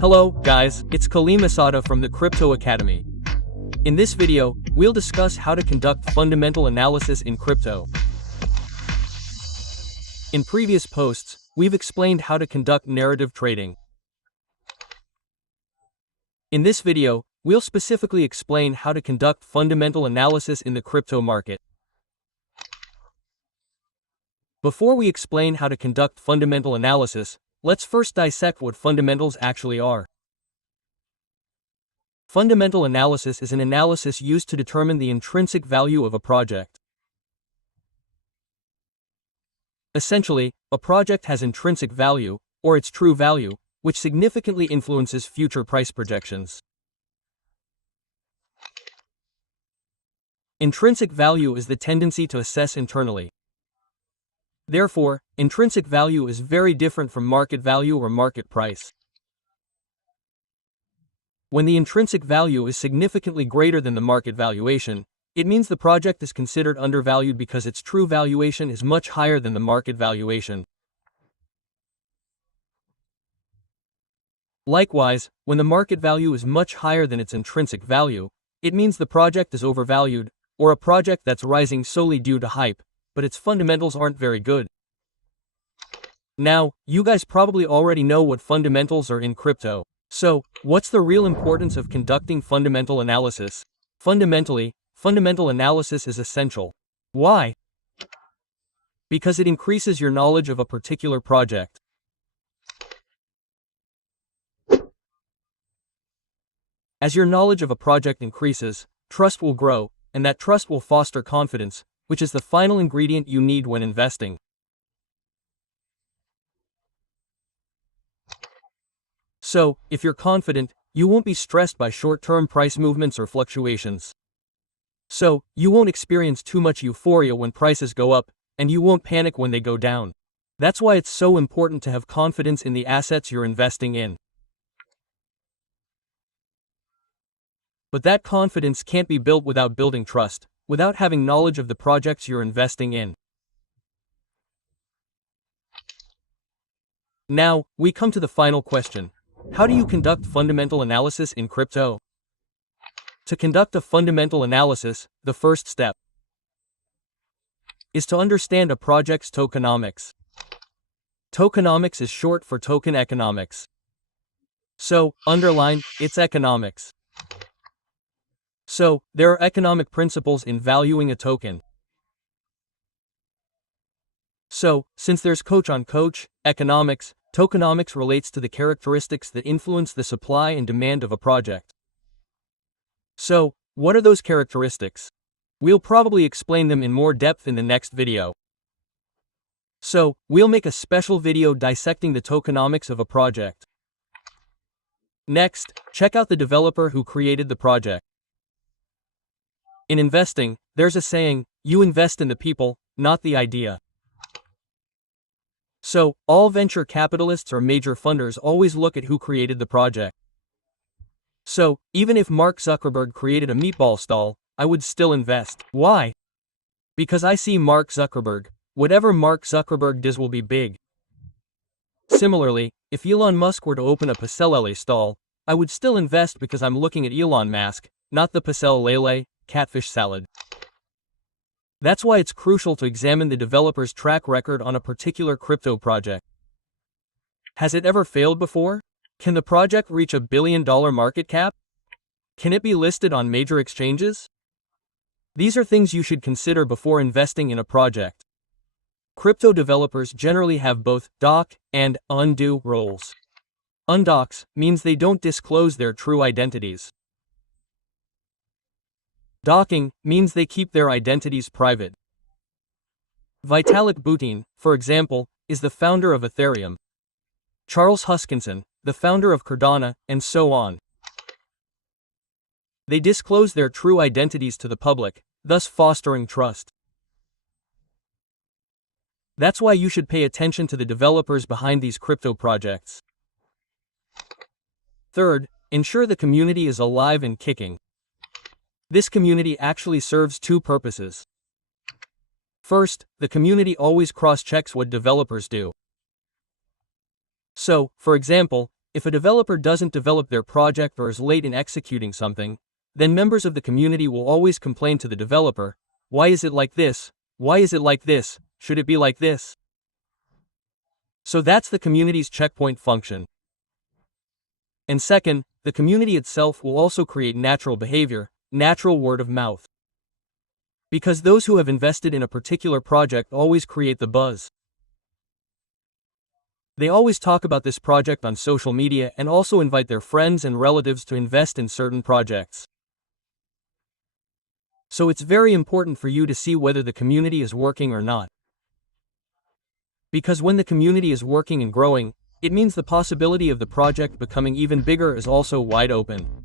Hello, guys, it's Kalimasada from the Crypto Academy. In this video, we'll discuss how to conduct fundamental analysis in crypto. In previous posts, we've explained how to conduct narrative trading. In this video, we'll specifically explain how to conduct fundamental analysis in the crypto market. Before we explain how to conduct fundamental analysis, let's first dissect what fundamentals actually are. Fundamental analysis is an analysis used to determine the intrinsic value of a project. Essentially, a project has intrinsic value, or its true value, which significantly influences future price projections. Intrinsic value is the tendency to assess internally. Therefore, intrinsic value is very different from market value or market price. When the intrinsic value is significantly greater than the market valuation, it means the project is considered undervalued because its true valuation is much higher than the market valuation. Likewise, when the market value is much higher than its intrinsic value, it means the project is overvalued, or a project that's rising solely due to hype, but its fundamentals aren't very good. Now, you guys probably already know what fundamentals are in crypto. So, what's the real importance of conducting fundamental analysis? Fundamentally, fundamental analysis is essential. Why? Because it increases your knowledge of a particular project. As your knowledge of a project increases, trust will grow, and that trust will foster confidence, which is the final ingredient you need when investing. So, if you're confident, you won't be stressed by short-term price movements or fluctuations. So, you won't experience too much euphoria when prices go up, and you won't panic when they go down. That's why it's so important to have confidence in the assets you're investing in. But that confidence can't be built without building trust, without having knowledge of the projects you're investing in. Now, we come to the final question. How do you conduct fundamental analysis in crypto? To conduct a fundamental analysis, the first step is to understand a project's tokenomics. Tokenomics is short for token economics. So, underline, its economics. So, there are economic principles in valuing a token. So, since there's coach-on-coach economics, tokenomics relates to the characteristics that influence the supply and demand of a project. So, what are those characteristics? We'll probably explain them in more depth in the next video. So, we'll make a special video dissecting the tokenomics of a project. Next, check out the developer who created the project. In investing, there's a saying, you invest in the people, not the idea. So, all venture capitalists or major funders always look at who created the project. So, even if Mark Zuckerberg created a meatball stall, I would still invest. Why? Because I see Mark Zuckerberg. Whatever Mark Zuckerberg does will be big. Similarly, if Elon Musk were to open a Pecel Lele stall, I would still invest because I'm looking at Elon Musk, not the Pecel Lele catfish salad. That's why it's crucial to examine the developer's track record on a particular crypto project. Has it ever failed before? Can the project reach $1 billion market cap? Can it be listed on major exchanges? These are things you should consider before investing in a project. Crypto developers generally have both dock and undo roles. Undocks means they don't disclose their true identities. Docking means they keep their identities private. Vitalik Buterin, for example, is the founder of Ethereum. Charles Hoskinson, the founder of Cardano, and so on. They disclose their true identities to the public, thus fostering trust. That's why you should pay attention to the developers behind these crypto projects. Third, ensure the community is alive and kicking. This community actually serves two purposes. First, the community always cross-checks what developers do. So, for example, If a developer doesn't develop their project or is late in executing something, then members of the community will always complain to the developer, "Why is it like this? Why is it like this? Should it be like this?" So that's the community's checkpoint function. And second, the community itself will also create natural behavior, natural word of mouth. Because those who have invested in a particular project always create the buzz. They always talk about this project on social media and also invite their friends and relatives to invest in certain projects. So it's very important for you to see whether the community is working or not. Because when the community is working and growing, it means the possibility of the project becoming even bigger is also wide open.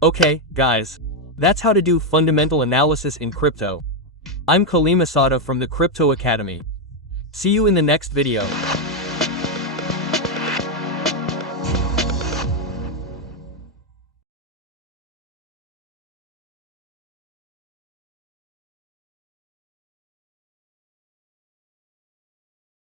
Okay, guys. That's how to do fundamental analysis in crypto. I'm Kalimasada from the Crypto Academy. See you in the next video.